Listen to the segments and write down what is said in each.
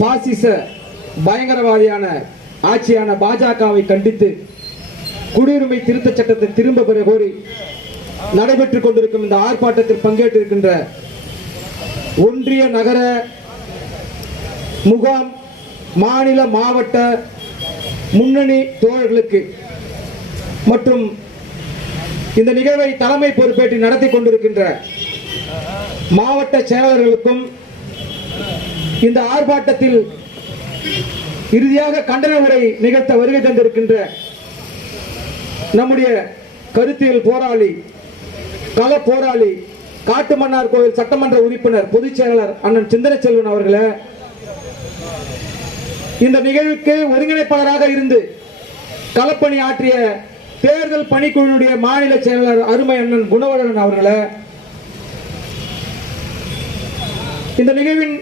பாசிச பயங்கரவாதியான ஆட்சியான பாஜகவை கண்டித்து குடியுரிமை திருத்த சட்டத்தை திரும்ப பெற கோரி நடைபெற்றுக் கொண்டிருக்கும் இந்த ஆர்ப்பாட்டத்தில் பங்கேற்றிருக்கின்ற ஒன்றிய நகர முகாம் மாநில மாவட்ட முன்னணி தோழர்களுக்கு மற்றும் இந்த நிகழ்வை தலைமை பொறுப்பேற்று நடத்தி கொண்டிருக்கின்ற மாவட்ட செயலாளர்களுக்கும் இந்த ஆர்ப்பாட்டத்தில் இறுதியாக கண்டன உரை நிகழ்த்த வருகை தந்திருக்கின்ற நம்முடைய கருத்தியல் போராளி கள போராளி காட்டுமன்னார் கோவில் சட்டமன்ற உறுப்பினர் பொதுச் செயலாளர் அண்ணன் சிந்தனை செல்வன் அவர்களே, இந்த நிகழ்வுக்கு ஒருங்கிணைப்பாளராக இருந்து களப்பணி ஆற்றிய தேர்தல் பணிக்குழுவுடைய மாநில செயலாளர் அருமை அண்ணன் குணவழகன் அவர்களே, இந்த நிகழ்வின்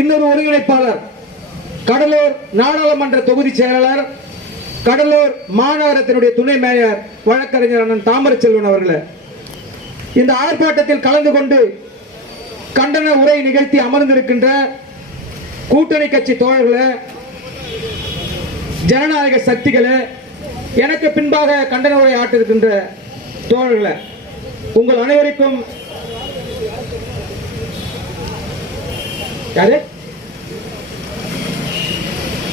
இன்னொரு ஒருங்கிணைப்பாளர் கடலூர் நாடாளுமன்ற தொகுதி செயலாளர் கடலூர் மாநகரத்தினுடைய துணை மேயர் வழக்கறிஞர் அண்ணன் தாமரச்செல்வன் அவர்களே, இந்த ஆர்ப்பாட்டத்தில் கலந்து கொண்டு கண்டன உரை நிகழ்த்தி அமர்ந்திருக்கின்ற கூட்டணி கட்சி தோழர்களே, ஜனநாயக சக்திகளே, எனக்கு பின்பாக கண்டன உரை ஆற்றிருக்கின்ற தோழர்களே, உங்கள் அனைவருக்கும் யாரு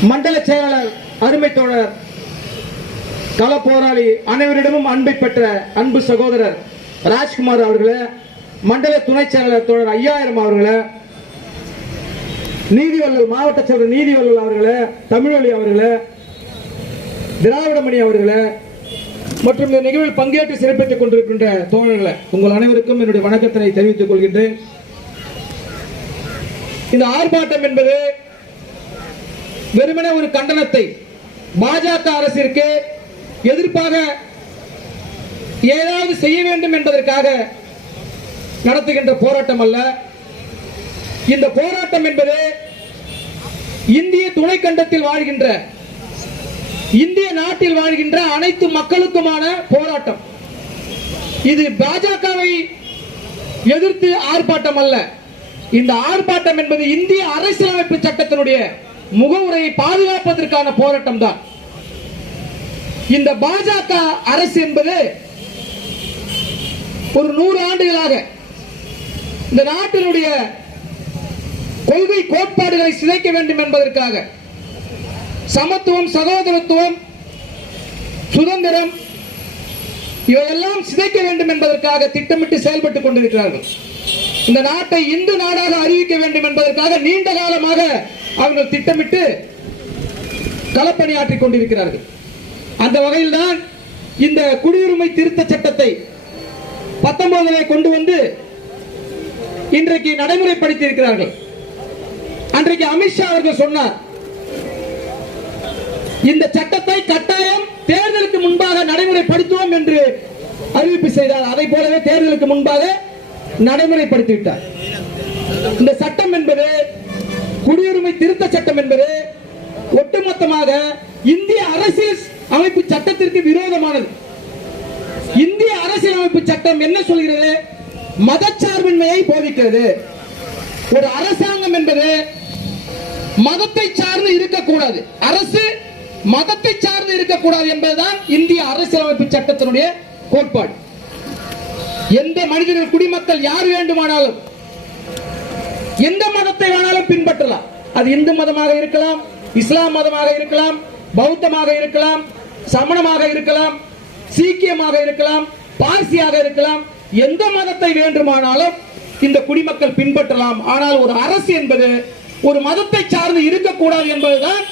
மண்டல செயலாளர் அருமை தோழர் கள போராளி அனைவரிடமும் அன்பை பெற்ற அன்பு சகோதரர் ராஜ்குமார் அவர்களே, மண்டல துணை செயலாளர் தோழர் 5000 அவர்களே, நீதிவல்லல் மாவட்ட செயலர் நீதிவல்லல் அவர்களே, தமிழ்வழி அவர்களே, திராவிடமணி அவர்களே மற்றும் இந்த நிகழ்வில் பங்கேற்று சிறப்பித்துக் கொண்டிருக்கின்ற தோழர்களே, உங்கள் அனைவருக்கும் என்னுடைய வணக்கத்தினை தெரிவித்துக் கொள்கின்றேன். இந்த ஆர்ப்பாட்டம் என்பது வெறுமனே ஒரு கண்டனத்தை பாஜக அரசிற்கு எதிர்ப்பாக ஏதாவது செய்ய வேண்டும் என்பதற்காக நடத்துகின்ற போராட்டம் அல்ல. இந்த போராட்டம் என்பது இந்திய துணைக்கண்டத்தில் வாழ்கின்ற இந்திய நாட்டில் வாழ்கின்ற அனைத்து மக்களுக்குமான போராட்டம். இது பாஜகவை எதிர்த்து ஆர்ப்பாட்டம் அல்ல. இந்த ஆர்ப்பாட்டம் என்பது இந்திய அரசியலமைப்பு சட்டத்தினுடைய முகவுரையை பாதுகாப்பதற்கான போராட்டம் தான். இந்த பாஜக அரசு என்பது ஒரு 100 ஆண்டுகளாக இந்த நாட்டினுடைய கொள்கை கோட்பாடுகளை சிதைக்க வேண்டும் என்பதற்காக சமத்துவம், சகோதரத்துவம், சுதந்திரம் இவையெல்லாம் சிதைக்க வேண்டும் என்பதற்காக திட்டமிட்டு செயல்பட்டுக் கொண்டிருக்கிறார்கள். இந்த நாட்டை இந்து நாடாக அறிவிக்க வேண்டும் என்பதற்காக நீண்ட காலமாக அவர்கள் திட்டமிட்டு களப்பணியாற்றிக் கொண்டிருக்கிறார்கள். அந்த வகையில் தான் இந்த குடியுரிமை திருத்த சட்டத்தை 19 கொண்டு வந்து இன்றைக்கு நடைமுறைப்படுத்தி இருக்கிறார்கள். அன்றைக்கு அமித்ஷா அவர்கள் சொன்னார், இந்த சட்டத்தை கட்டாயம் தேர்தலுக்கு முன்பாக நடைமுறைப்படுத்துவோம் என்று அறிவிப்பு செய்தார். அதை போலவே தேர்தலுக்கு முன்பாக நடைமுறைப்படுத்திவிட்டார். இந்த சட்டம் என்பது குடியுரிமை திருத்த சட்டம் என்பது ஒட்டுமொத்தமாக இந்திய அரசியல் அமைப்பு சட்டத்திற்கு விரோதமானது. இந்திய அரசியல் அமைப்பு சட்டம் என்ன சொல்கிறது? மதச்சார்பின்மையை போதிக்கிறது. ஒரு அரசாங்கம் என்பது மதத்தை சார்ந்து இருக்கக்கூடாது, அரசு மதத்தை சார்ந்து இருக்கக்கூடாது என்பதுதான் இந்திய அரசியலமைப்பு சட்டத்தினுடைய கோட்பாடு. எந்த மனிதர்கள் குடிமக்கள் யார் வேண்டுமானாலும் எந்த மதத்தை வேணாலும் பின்பற்றலாம். அது இந்து மதமாக இருக்கலாம், இஸ்லாம் மதமாக இருக்கலாம், பௌத்தமாக இருக்கலாம், சமணமாக இருக்கலாம், சீக்கியமாக இருக்கலாம், பார்சியாக இருக்கலாம், எந்த மதத்தை வேண்டுமானாலும் இந்த குடிமக்கள் பின்பற்றலாம். ஆனால் ஒரு அரசு என்பது ஒரு மதத்தை சார்ந்து இருக்கக்கூடாது என்பதுதான்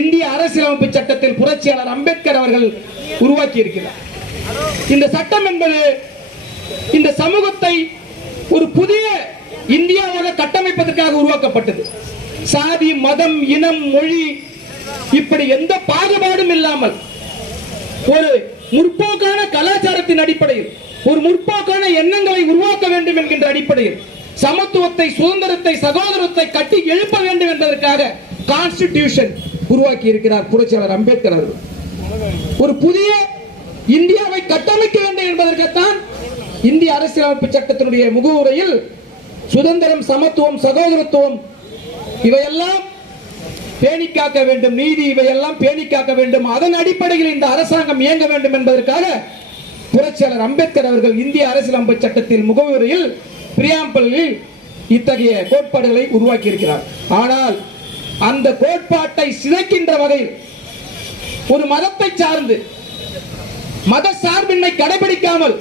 இந்திய அரசியலமைப்பு சட்டத்தில் புரட்சியாளர் அம்பேத்கர் அவர்கள் உருவாக்கி இருக்கிறார். இந்த சட்டம் என்பது இந்த சமூகத்தை ஒரு புதிய இந்தியாவாக கட்டமைப்பதற்காக உருவாக்கப்பட்டது. சாதி, மதம், இனம், மொழி இப்படி எந்த பாகுபாடும் இல்லாமல் ஒரு முற்போக்கான கலாச்சாரத்தின் அடிப்படையில் ஒரு முற்போக்கான எண்ணங்களை உருவாக்க வேண்டும் என்கின்ற அடிப்படையில் சமத்துவத்தை, சுதந்திரத்தை, சகோதரத்தை கட்டி எழுப்ப வேண்டும் என்பதற்காக கான்ஸ்டிடியூஷன் உருவாக்கி இருக்கிறார் புரட்சியாளர் அம்பேத்கர் அவர்கள். ஒரு புதிய இந்தியாவை கட்டமைக்க வேண்டும் என்பதற்குத்தான் இந்திய அரசியலமைப்பு சட்டத்தினுடைய முகவுரையில் சுதந்திரம், சமத்துவம், சகோதரத்துவம் இவையெல்லாம் பேணி காக்க வேண்டும், நீதி இவையெல்லாம் பேணி காக்க வேண்டும். அதன் அடிப்படையில் இந்த அரசாங்கம் இயங்க வேண்டும் என்பதற்காக புரட்சியாளர் அம்பேத்கர் அவர்கள் இந்திய அரசியலமைப்பு சட்டத்தில் முகவுரையில் பிரியாம்பிளில் இத்தகைய கோட்பாடுகளை உருவாக்கி இருக்கிறார். ஆனால் அந்த கோட்பாட்டை சிதைக்கின்ற வகையில் ஒரு மதத்தை சார்ந்து மத சார்பின்மை கடைபிடிக்காமல்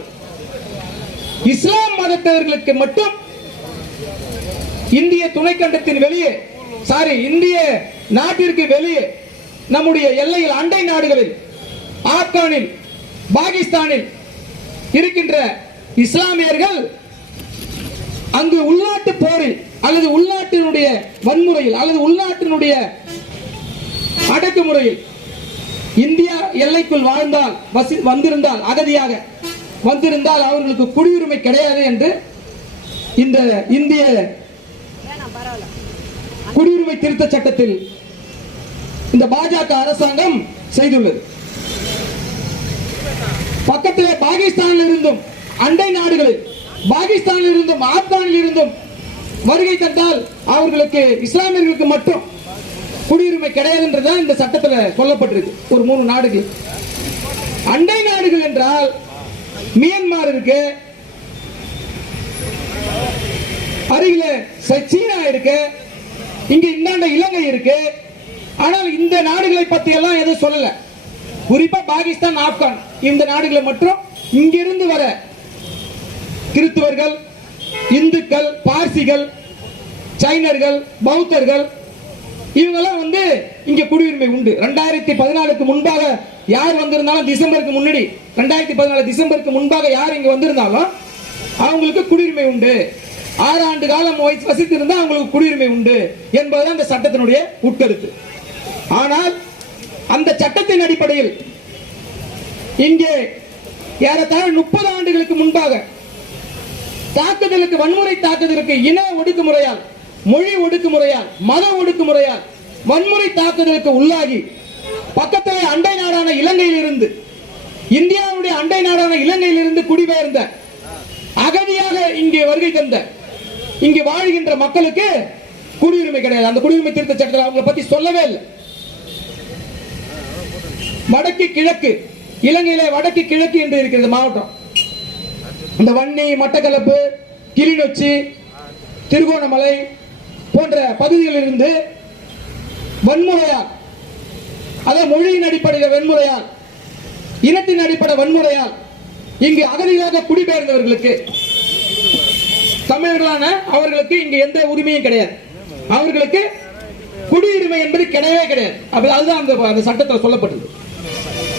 இஸ்லாம் மதத்தவர்களுக்கு மட்டும் இந்திய துணைக்கண்டத்தின் வெளியே, இந்திய நாட்டிற்கு வெளியே, நம்முடைய எல்லையில் அண்டை நாடுகளில் ஆப்கானில் பாகிஸ்தானில் இருக்கின்ற இஸ்லாமியர்கள் அங்கு உள்நாட்டு போரில் அல்லது உள்நாட்டினுடைய வன்முறையில் அல்லது உள்நாட்டினுடைய அடக்குமுறையில் இந்தியா எல்லைக்குள் வாழ்ந்தால் வந்திருந்தால் அகதியாக வந்திருந்தால் அவர்களுக்கு குடியுரிமை கிடையாது என்று இந்த இந்திய குடியுரிமை திருத்த சட்டத்தில் இந்த பாஜக அரசாங்கம் செய்துள்ளது. பக்கத்தில் பாகிஸ்தானில் இருந்தும் அண்டை நாடுகளில் பாகிஸ்தானில் இருந்தும் ஆப்கானில் இருந்தும் வருகை தந்தால் அவர்களுக்கு இஸ்லாமியர்களுக்கு மட்டும் குடியுரிமை கிடையாது என்றுதான் இந்த சட்டத்தில் சொல்லப்பட்டிருக்கு. ஒரு 3 நாடுகள் அண்டை நாடுகள் என்றால் மியான்மர் இருக்கு, அருகில சீனா இருக்கு, இங்க இந்தாண்ட இலங்கை இருக்கு. ஆனால் இந்த நாடுகளை பத்தி எல்லாம் எதுவும் சொல்லல. குறிப்பா பாகிஸ்தான், ஆப்கான் இந்த நாடுகளை மட்டும் இங்கிருந்து வர கிறிஸ்துவர்கள், இந்துக்கள், பார்சிகள், சைனர்கள், பௌத்தர்கள் இவங்கெல்லாம் இங்க குடியுரிமை உண்டு. 2014க்கு முன்பாக யார் வந்திருந்தாலும், டிசம்பருக்கு முன்னாடி 2014 டிசம்பருக்கு முன்பாக யார் இங்க வந்திருந்தாலும் அவங்களுக்கு குடியுரிமை உண்டு. 6 ஆண்டு காலம் வசித்திருந்தா அவங்களுக்கு குடியுரிமை உண்டு என்பதுதான் அந்த சட்டத்தினுடைய உட்கருத்து. ஆனால் அந்த சட்டத்தின் அடிப்படையில் இங்கே ஏறத்தாழ 30 ஆண்டுகளுக்கு முன்பாக தாக்குதலுக்கு, வன்முறை தாக்குதலுக்கு, இன ஒடுக்குமுறையால், மொழி ஒடுக்குமுறையால், மத ஒடுக்குமுறையால் வன்முறை தாக்குதலுக்கு உள்ளாகி பக்கத்தில் அண்டை நாடான இலங்கையில் இருந்து, இந்தியாவுடைய அண்டை நாடான இலங்கையில் இருந்து குடிபெயர்ந்த அகதியாக இங்கே வருகை தந்த இங்கே வாழ்கின்ற மக்களுக்கு குடியுரிமை கிடையாது. அந்த குடியுரிமை திருத்த சட்டத்தில் அவங்களை பத்தி சொல்லவே இல்லை. வடக்கு கிழக்கு, இலங்கையில வடக்கு கிழக்கு என்று இருக்கிறது மாவட்டம். இந்த வன்னி, மட்டக்களப்பு, கிளிநொச்சி, திருகோணமலை போன்ற பகுதிகளில் இருந்து வன்முறையால், அதாவது மொழியின் அடிப்படையில் வன்முறையால், இனத்தின் அடிப்படை வன்முறையால் இங்கு அகதிகளாக குடிபெயர்ந்தவர்களுக்கு, தமிழர்களான அவர்களுக்கு இங்கு எந்த உரிமையும் கிடையாது. அவர்களுக்கு குடியுரிமை என்பது கிடையவே கிடையாது. அதுதான் அந்த சட்டத்தில் சொல்லப்பட்டது.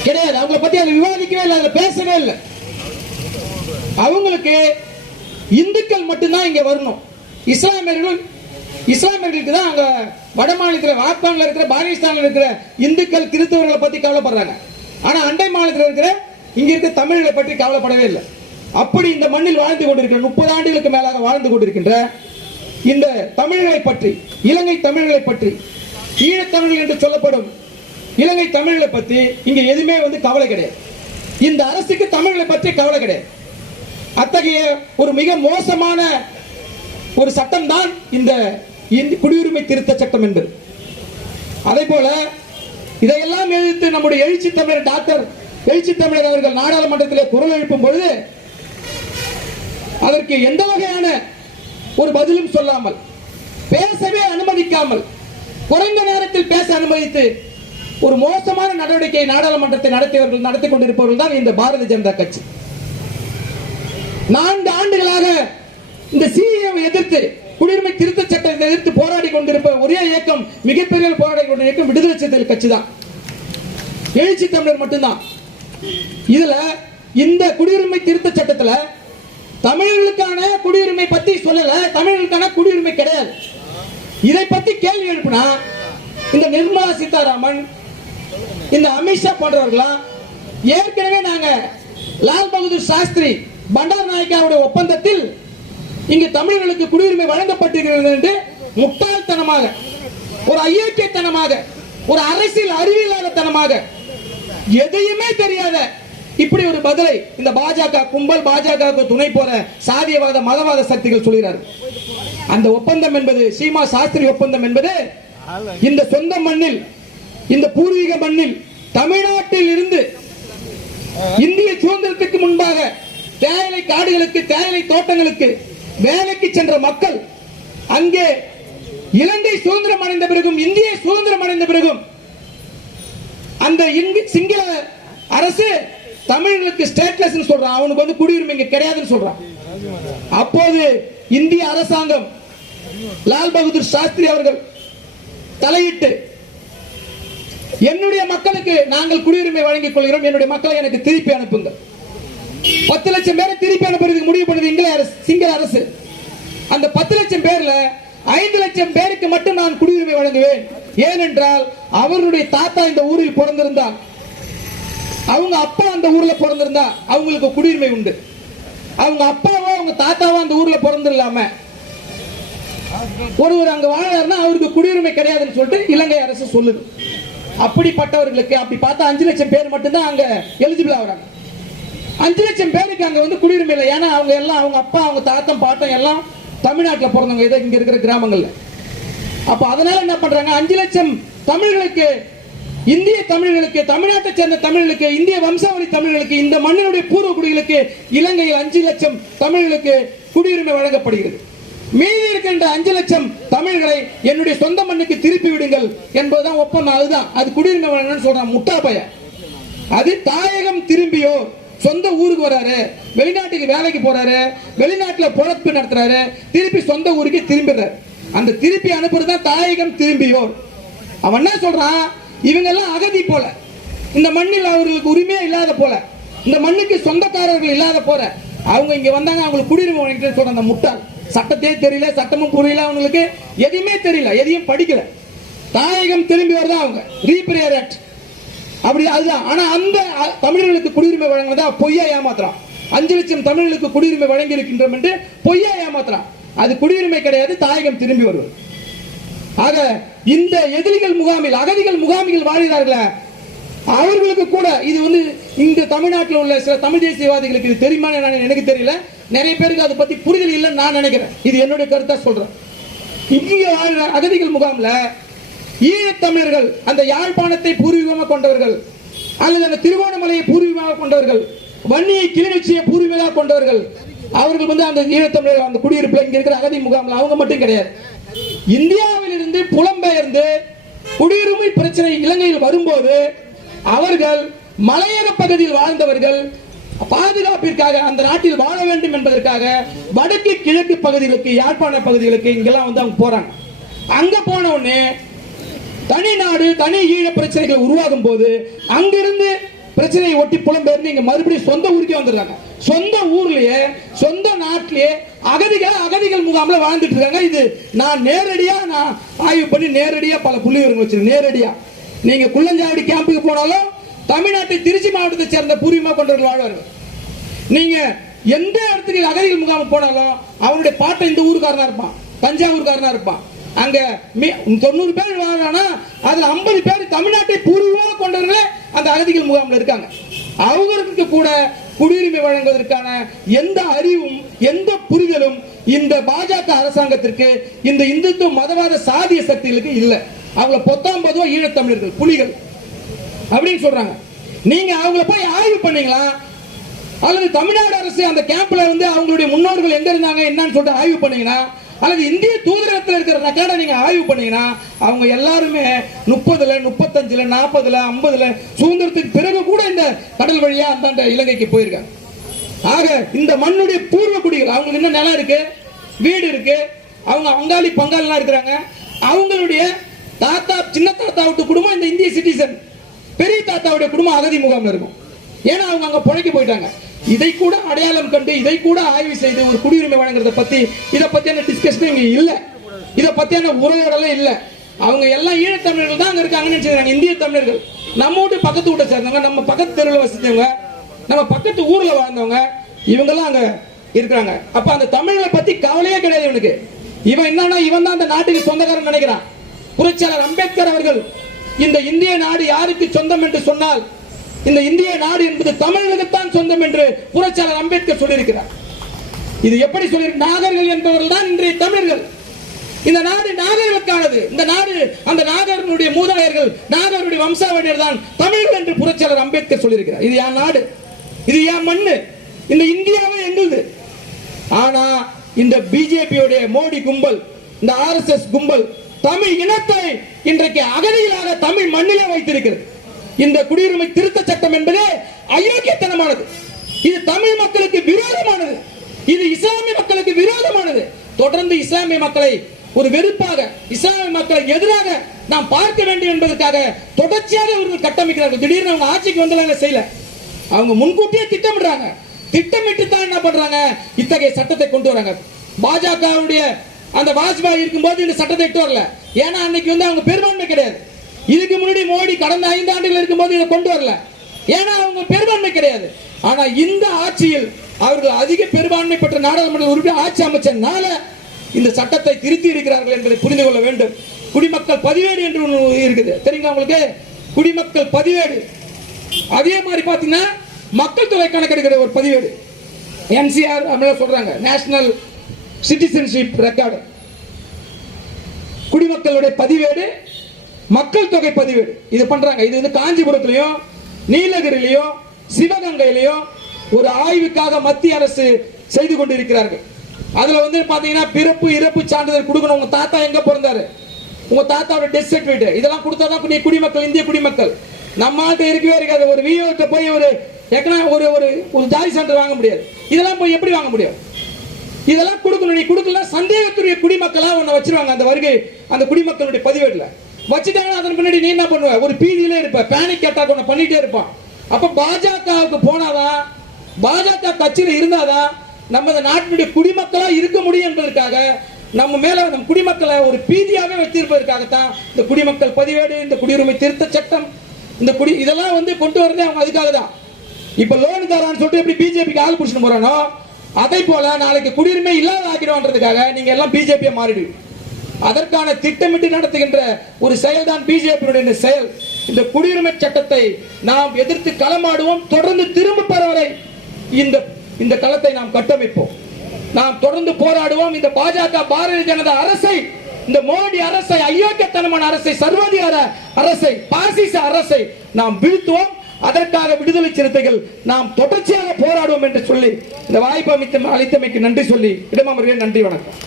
கிடையாது. அவங்களை பத்தி அதை விவாதிக்கவே இல்லை, அதை பேசவே இல்லை. அவங்களுக்கு இந்துக்கள் மட்டும்தான் இங்க வரணும். இஸ்லாமியர்களுக்கு தான் அங்க வட மாநிலத்தில், ஆப்கான்ல இருக்கிற, பாகிஸ்தான்ல இருக்கிற இந்துக்கள், கிறிஸ்தவர்களை பத்தி கவலைப்படுறாங்க. ஆனா அண்டை மாநிலத்தில் இருக்கிற இங்க இருக்க தமிழர்களை பற்றி கவலைப்படவே இல்லை. அப்படி இந்த மண்ணில் வாழ்ந்து கொண்டிருக்கிற 30 ஆண்டுகளுக்கு மேலாக வாழ்ந்து கொண்டிருக்கின்ற இந்த தமிழர்களை பற்றி, இலங்கை தமிழர்களை பற்றி, ஈழத்தமிழர்கள் என்று சொல்லப்படும் இலங்கை தமிழர்களை பற்றி இங்க எதுவுமே கவலை கிடையாது. இந்த அரசுக்கு தமிழர்களை பற்றி கவலை கிடையாது. அத்தகைய ஒரு மிக மோசமான ஒரு சட்டம் தான் இந்த குடியுரிமை திருத்த சட்டம் என்பது. அதே போல இதையெல்லாம் எதிர்த்து நம்முடைய எழுச்சி தமிழர் டாக்டர் எழுச்சி தமிழர் அவர்கள் நாடாளுமன்றத்தில் குரல் எழுப்பும் பொழுது அதற்கு எந்த வகையான ஒரு பதிலும் சொல்லாமல், பேசவே அனுமதிக்காமல், குறைந்த நேரத்தில் பேச அனுமதித்து ஒரு மோசமான நடவடிக்கையை நாடாளுமன்றத்தை நடத்தி கொண்டிருப்பவர்கள் தான் இந்த பாரதிய ஜனதா கட்சி. 4 ஆண்டுகளாக இந்த சிஏவை எதிர்த்து, குடியுரிமை திருத்த சட்டத்தை எதிர்த்து போராடி கொண்டிருப்ப ஒரே இயக்கம், மிகப்பெரிய போராடி கொண்ட இயக்கம் விடுதலை சிறுத்தைகள் கட்சி தான், எழுச்சி தமிழர் மட்டும்தான். இதுல இந்த குடியுரிமை திருத்த சட்டத்துல தமிழர்களுக்கான குடியுரிமை பத்தி சொல்லல, தமிழர்களுக்கான குடியுரிமை கிடையாது. இதை பத்தி கேள்வி எழுப்பினா இந்த நிர்மலா சீதாராமன், இந்த அமித்ஷா போன்றவர்களாம் ஏற்கனவே நாங்க லால் பகதூர் சாஸ்திரி, பண்டார் நாயக்காவுடைய ஒப்பந்தத்தில் இங்கு தமிழர்களுக்கு குடியுரிமை வழங்கப்பட்டிருக்கிறது என்று முட்டாள்தனமாக, ஒரு அயோக்கியத்தனமாக, ஒரு அரசியல் அறிவியலாளத்தனமாக, எதையுமே தெரியாத இப்படி ஒரு பதிலை இந்த பாஜக கும்பல், பாஜக துணை போற சாதியவாத மதவாத சக்திகள் சொல்கிறார்கள். அந்த ஒப்பந்தம் என்பது, சீமா சாஸ்திரி ஒப்பந்தம் என்பது இந்த சொந்த மண்ணில், இந்த பூர்வீக மண்ணில், தமிழ்நாட்டில் இருந்து இந்திய சுதந்திரத்துக்கு முன்பாக தேயிலை காடுகளுக்கு, தேயிலை தோட்டங்களுக்கு வேலைக்கு சென்ற மக்கள் அங்கே இலங்கை சுதந்திரம் அடைந்த பிறகும், இந்திய சுதந்திரம் அடைந்த பிறகும் அந்த சிங்கள அரசு தமிழர்களுக்கு ஸ்டேட்லெஸ் சொல்றான், அவனுக்கு வந்து குடியுரிமை இங்க கிடையாதுன்னு சொல்றான். அப்போது இந்திய அரசாங்கம் லால் பகதூர் சாஸ்திரி அவர்கள் தலையிட்டு என்னுடைய மக்களுக்கு நாங்கள் குடியுரிமை வழங்கிக் கொள்கிறோம், என்னுடைய மக்களை எனக்கு திருப்பி அனுப்புங்க. 10 லட்சம் பேரை திருப்பி அனுப்புறதுக்கு முடிவு பண்ணது இங்கிலாந்து அரசு, சிங்கள அரசு. அந்த 10 லட்சம் பேர்ல 5 லட்சம் பேருக்கு மட்டும் நான் குடியுரிமை வழங்குவேன். ஏனென்றால் அவர்களுடைய தாத்தா இந்த ஊரில் பிறந்திருந்தார், அவங்க அப்பா அந்த ஊர்ல பிறந்திருந்தா அவங்களுக்கு குடியுரிமை உண்டு. அவங்க அப்பாவோ அவங்க தாத்தாவோ அந்த ஊர்ல பிறந்திருலாம ஒருவர் அங்க வாழறாருன்னா அவருக்கு குடியுரிமை கிடையாதுன்னு சொல்லிட்டு இலங்கை அரசு சொல்லுது. அப்படிப்பட்டவர்களுக்கு அப்படி பார்த்தா 5 லட்சம் பேர் மட்டும்தான் அங்க எலிஜிபிள் ஆகுறாங்க. 5 லட்சம் பேருக்கு அங்க வந்து குடியுரிமை இல்லை. ஏன்னா அவங்க எல்லாம் அவங்க அப்பா, அவங்க தாத்தம், பாட்டம் எல்லாம் தமிழ்நாட்டில் பிறந்தவங்க, இதை இங்க இருக்கிற கிராமங்கள்ல. அப்ப அதனால என்ன பண்றாங்க, 5 லட்சம் தமிழர்களுக்கு, இந்திய தமிழர்களுக்கு, தமிழ்நாட்டை சேர்ந்த தமிழர்களுக்கு, இந்திய வம்சாவளி தமிழர்களுக்கு, இந்த மண்ணினுடைய பூர்வ குடிகளுக்கு இலங்கையில் 5 லட்சம் தமிழர்களுக்கு குடியுரிமை வழங்கப்படுகிறது. மீதி இருக்கின்ற 5 லட்சம் தமிழர்களை என்னுடைய சொந்த மண்ணுக்கு திருப்பி விடுங்கள் என்பதுதான் ஒப்பந்தம். அதுதான் அது குடியுரிமை வழங்கணும்னு சொல்றான் முட்டா பையன். அது தாயகம் திரும்பியோ சொந்த ஊருக்கு வராரு, வெளிநாட்டுக்கு வேலைக்கு போறாரு, வெளிநாட்டுல பொழப்பு நடத்துறாரு, திருப்பி சொந்த ஊருக்கு திரும்பிடுறாரு. அந்த திருப்பி அனுப்புறதுதான் தாயகம் திரும்பியோர். அவன் என்ன சொல்றான், இவங்க எல்லாம் அகதி போல, இந்த மண்ணில் அவர்களுக்கு உரிமையே இல்லாத போல, இந்த மண்ணுக்கு சொந்தக்காரர்கள் இல்லாத போல அவங்க இங்க வந்தாங்க, அவங்களுக்கு குடியுரிமை வழங்கிட்டு சொல்ற அந்த முட்டாள். சட்டத்தையே தெரியல, சட்டமும் புரியல, அவங்களுக்கு எதுவுமே தெரியல, எதையும் படிக்கல. தாயகம் திரும்பியோர் தான் அவங்க, ரீபிரியர் ஆக்ட் அப்படி அதுதான். ஆனா அந்த தமிழர்களுக்கு குடியுரிமை வழங்கினதா பொய்யா ஏமாத்துறான். 5 லட்சம் தமிழர்களுக்கு குடியுரிமை வழங்கி இருக்கின்றோம் என்று பொய்யா ஏமாத்துறான். அது குடியுரிமை கிடையாது, தாயகம் திரும்பி வருவது. ஆக இந்த எதிரிகள் முகாமில், அகதிகள் முகாமில் வாழ்கிறார்கள, அவர்களுக்கு கூட இது வந்து இந்த தமிழ்நாட்டில் உள்ள சில தமிழ் தேசியவாதிகளுக்கு இது தெரியுமா எனக்கு தெரியல. நிறைய பேருக்கு அதை பத்தி புரிதல் இல்லைன்னு நான் நினைக்கிறேன். இது என்னுடைய கருத்தா சொல்றேன். இங்கே வாழ்கிற அகதிகள் முகாம்ல ஈழத்தமிழர்கள், அந்த யாழ்ப்பாணத்தை பூர்வீகமாக கொண்டவர்கள், அல்லது அந்த திருவோணமலையை பூர்வீகமாக கொண்டவர்கள், வன்னியை கிளிநொச்சியை பூர்வீகமாக கொண்டவர்கள், அவர்கள் வந்து அந்த ஈழத்தமிழர்கள் அந்த குடியிருப்பில் இங்க இருக்கிற அகதி முகாம்ல அவங்க மட்டும் கிடையாது. இந்தியாவில் இருந்து புலம்பெயர்ந்து குடியுரிமை பிரச்சனை இலங்கையில் வரும்போது அவர்கள் மலையக பகுதியில் வாழ்ந்தவர்கள் பாதுகாப்பிற்காக அந்த நாட்டில் வாழ வேண்டும் என்பதற்காக வடக்கு கிழக்கு பகுதிகளுக்கு, யாழ்ப்பாண பகுதிகளுக்கு இங்கெல்லாம் வந்து அவங்க போறாங்க. அங்க போன உடனே தனி நாடு, தனி ஈழ பிரச்சனைகள் உருவாகும் போது அங்கிருந்து பிரச்சனையை ஒட்டி புலம்பெயர்ந்து இங்க மறுபடியும் சொந்த ஊருக்கே வந்துடுறாங்க. சொந்த ஊர்லயே, சொந்த நாட்டிலேயே அகதிகள் முகாம்ல வாழ்ந்துட்டு இருக்காங்க. இது நான் நேரடியா ஆய்வு பண்ணி நேரடியா பல புள்ளிவிவரங்கள் வச்சிருக்கேன். நேரடியா நீங்க குள்ளஞ்சாவடி கேம்புக்கு போனாலும் தமிழ்நாட்டை திருச்சி மாவட்டத்தை சேர்ந்த பூர்வீகமாக கொண்டவர்கள் வாழ்வார்கள். நீங்க எந்த இடத்துக்கு அகதிகள் முகாம் போனாலும் அவனுடைய பாட்டை இந்த ஊருக்காரனா இருப்பான், தஞ்சாவூர்காரனா இருப்பான். அங்க 90 பேர் வாழ்றானா அதுல 50 பேர் தமிழ்நாட்டை பூர்வீகமாக கொண்டவர்களே அந்த அகதிகள் முகாம்ல இருக்காங்க. அவங்களுக்கு கூட குடியுரிமை வழங்குவதற்கான எந்த அறிவும் எந்த புரிதலும் இந்த பாஜக அரசாங்கத்திற்கு, இந்த இந்துத்துவ மதவாத சாதிய சக்திகளுக்கு இல்ல. அவங்கள 19 ஈழத்தமிழர்கள், புலிகள் அப்படின்னு சொல்றாங்க. நீங்க அவங்கள போய் ஆய்வு பண்ணீங்களா, அல்லது தமிழ்நாடு அரசு அந்த கேம்ப்ல வந்து அவங்களுடைய முன்னோர்கள் எங்க இருந்தாங்க என்னன்னு சொல்லிட்டு ஆய்வு பண்ணீங்கன்னா, அல்லது இந்திய தூதரகத்தில் இருக்கிற ரெக்கார்டை நீங்க ஆய்வு பண்ணீங்கன்னா அவங்க எல்லாருமே 30ல 35ல 40ல 50ல சுதந்திரத்துக்கு பிறகு கூட இந்த கடல் வழியா அந்த இலங்கைக்கு போயிருக்காங்க. ஆக இந்த மண்ணுடைய பூர்வ குடிகள், அவங்களுக்கு இன்னும் நிலம் இருக்கு, வீடு இருக்கு, அவங்க அங்காளி பங்காளிலாம் இருக்கிறாங்க. அவங்களுடைய தாத்தா, சின்ன தாத்தாவுடைய குடும்பம் இந்த இந்திய சிட்டிசன், பெரிய தாத்தாவுடைய குடும்பம் அகதி முகாம்ல இருக்கும். ஏன்னா அவங்க அங்க பொழைக்க போயிட்டாங்க. இதை கூட அடையாளம் கண்டு, இதை கூட ஆய்வு செய்து ஒரு குடியுரிமை வழங்குறத பத்தி, இதை பத்தியான டிஸ்கஷன் இங்க இல்ல, இதை பத்தியான உரையாடலே இல்ல. அவங்க எல்லாம் ஈழத்தமிழர்கள் தான் அங்க இருக்காங்கன்னு நினைச்சாங்க. இந்திய தமிழர்கள் நம்ம வீட்டு பக்கத்து வீட்டை சேர்ந்தவங்க, நம்ம பக்கத்து தெருவில் வசித்தவங்க, நம்ம பக்கத்து ஊர்ல வாழ்ந்தவங்க, இவங்க எல்லாம் அங்க இருக்கிறாங்க. அப்ப அந்த தமிழர்களை பத்தி கவலையே கிடையாது இவனுக்கு. இவன் என்னன்னா, இவன் தான் அந்த நாட்டுக்கு சொந்தக்காரன் நினைக்கிறான். புரட்சியாளர் அம்பேத்கர் அவர்கள் இந்த இந்திய நாடு யாருக்கு சொந்தம் என்று சொன்னால், இந்த இந்திய நாடு என்பது தமிழர்களுக்குத்தான் சொந்தம் என்று புரட்சியாளர் அம்பேத்கர் சொல்லியிருக்கிறார். இது எப்படி சொல்லியிருக்க, நாகர்கள் என்பவர்கள் தான் இன்றைய தமிழர்கள். இந்த நாடு நாகர்களுக்கானது. இந்த நாடு அந்த நாகர்களுடைய மூதாதையர்கள், நாகருடைய வம்சாவளியர் தான் தமிழர்கள் என்று புரட்சியாளர் அம்பேத்கர் சொல்லியிருக்கிறார். இது என் நாடு, இது என் மண்ணு, இந்த இந்தியாவே எங்களுது. ஆனா இந்த பிஜேபியுடைய மோடி கும்பல், இந்த ஆர்எஸ்எஸ் கும்பல் தமிழ் இனத்தை இன்றைக்கு அகதிகளாக தமிழ் மண்ணிலே வைத்திருக்கிறது. இந்த குடியுரிமை திருத்த சட்டம் என்பது அயோக்கியத்தனமானது. இது தமிழ் மக்களுக்கு விரோதமானது. இது இஸ்லாமிய மக்களுக்கு விரோதமானது. தொடர்ந்து இஸ்லாமிய மக்களை ஒரு வெறுப்பாக, இஸ்லாமிய மக்களை எதிராக நாம் பார்க்க வேண்டும் என்பதற்காக தொடர்ச்சியாக இவர்கள் கட்டமைக்கிறார்கள். திடீர்னு அவங்க ஆட்சிக்கு வந்தாங்க செய்யல, அவங்க முன்கூட்டியே திட்டமிடுறாங்க. திட்டமிட்டு தான் என்ன பண்றாங்க, இத்தகைய சட்டத்தை கொண்டு வராங்க. பாஜகவுடைய அந்த வாஜ்பாய் இருக்கும்போது இந்த சட்டத்தை எட்டு வரல. ஏன்னா அன்னைக்கு வந்து அவங்க பெரும்பான்மை கிடையாது. இதுக்கு முன்னாடி மோடி கடந்த 5 ஆண்டுகள் இருக்கும்போது இதை கொண்டு வரல. ஏன்னா அவங்க பெரும்பான்மை கிடையாது. ஆனா இந்த ஆட்சியில் அவர்கள் அதிக பெரும்பான்மை பெற்ற நாடாளுமன்ற உறுப்பினர் ஆட்சி அமைச்சனால இந்த சட்டத்தை திருத்தி இருக்கிறார்கள் என்பதை புரிந்து கொள்ள வேண்டும். குடிமக்கள் பதிவேடு என்று ஒன்று இருக்குது, தெரியுங்களா உங்களுக்கு? குடிமக்கள் பதிவேடு. அதே மாதிரி பாத்தீங்கன்னா மக்கள் தொகை கணக்கெடுக்கிற ஒரு பதிவேடு, என்சிஆர் அப்படிலாம் சொல்றாங்க, நேஷனல் சிட்டிசன்ஷிப் ரெக்கார்டு. குடிமக்களுடைய பதிவேடு, மக்கள் தொகை பதிவேடு இது பண்றாங்க. இது வந்து காஞ்சிபுரத்திலையும் நீலகிரியிலையும் சிவகங்கையிலையும் ஒரு ஆய்வுக்காக மத்திய அரசு செய்து கொண்டிருக்கிறார்கள். அதுல வந்து பாத்தீங்கன்னா பிறப்பு இறப்பு சான்றிதழ் கொடுக்கணும். உங்க தாத்தா எங்க பிறந்தாரு, உங்க தாத்தாவோட டெத் சர்டிபிகேட் இதெல்லாம் கொடுத்தாதான் நீ குடிமக்கள், இந்திய குடிமக்கள். நம்ம ஆட்ட இருக்கவே இருக்காது. ஒரு விஓ போய் ஒரு ஒரு ஜாதி சான்று வாங்க முடியாது. இதெல்லாம் போய் எப்படி வாங்க முடியும்? இதெல்லாம் கொடுக்கணும். நீ கொடுக்கல சந்தேகத்துடைய குடிமக்களா உன்னை வச்சிருவாங்க. அந்த வருகை அந்த குடிமக்களுடைய பதிவேடுல வச்சுட்டாங்கன்னா அதன் பின்னாடி நீ என்ன பண்ணுவ? ஒரு பீதியிலே இருப்ப, பேனிக் அட்டாக் ஒன்று பண்ணிட்டே இருப்பான். அப்ப பாஜகவுக்கு போனாதான், பாஜக கட்சியில இருந்தாதான் நம்ம இந்த நாட்டினுடைய குடிமக்களா இருக்க முடியும் என்பதற்காக நம்ம மேல நம் குடிமக்களை ஒரு பீதியாவே வச்சிருப்பதற்காகத்தான் இந்த குடிமக்கள் பதிவேடு, இந்த குடியுரிமை திருத்த சட்டம், இந்த இதெல்லாம் வந்து கொண்டு வரதே அவங்க அதுக்காக தான். இப்ப லோன் தரான்னு சொல்லிட்டு எப்படி பிஜேபிக்கு ஆள் புடிச்சுட்டு போறானோ அதை போல நாளைக்கு குடியுரிமை இல்லாத ஆக்கிடுவான்றதுக்காக நீங்க எல்லாம் பிஜேபியை மாறிடுவீங்க. அதற்கான திட்டமிட்டு நடத்துகின்ற ஒரு செயல் தான் பிஜேபியுடைய செயல். இந்த குடியுரிமை சட்டத்தை நாம் எதிர்த்து களமாடுவோம். தொடர்ந்து திரும்ப பெற வரை இந்த களத்தை நாம் கட்டமைப்போம். நாம் தொடர்ந்து போராடுவோம். இந்த பாஜக பாரதிய ஜனதா அரசை, இந்த மோடி அரசை, அயோக்கியத்தனமான அரசை, சர்வாதிகார அரசை, பாசிச அரசை நாம் வீழ்த்துவோம். அதற்காக விடுதலை சிறுத்தைகள் நாம் தொடர்ச்சியாக போராடுவோம் என்று சொல்லி இந்த வாய்ப்பு அளித்தமைக்கு நன்றி சொல்லி இடமருகிறேன். நன்றி, வணக்கம்.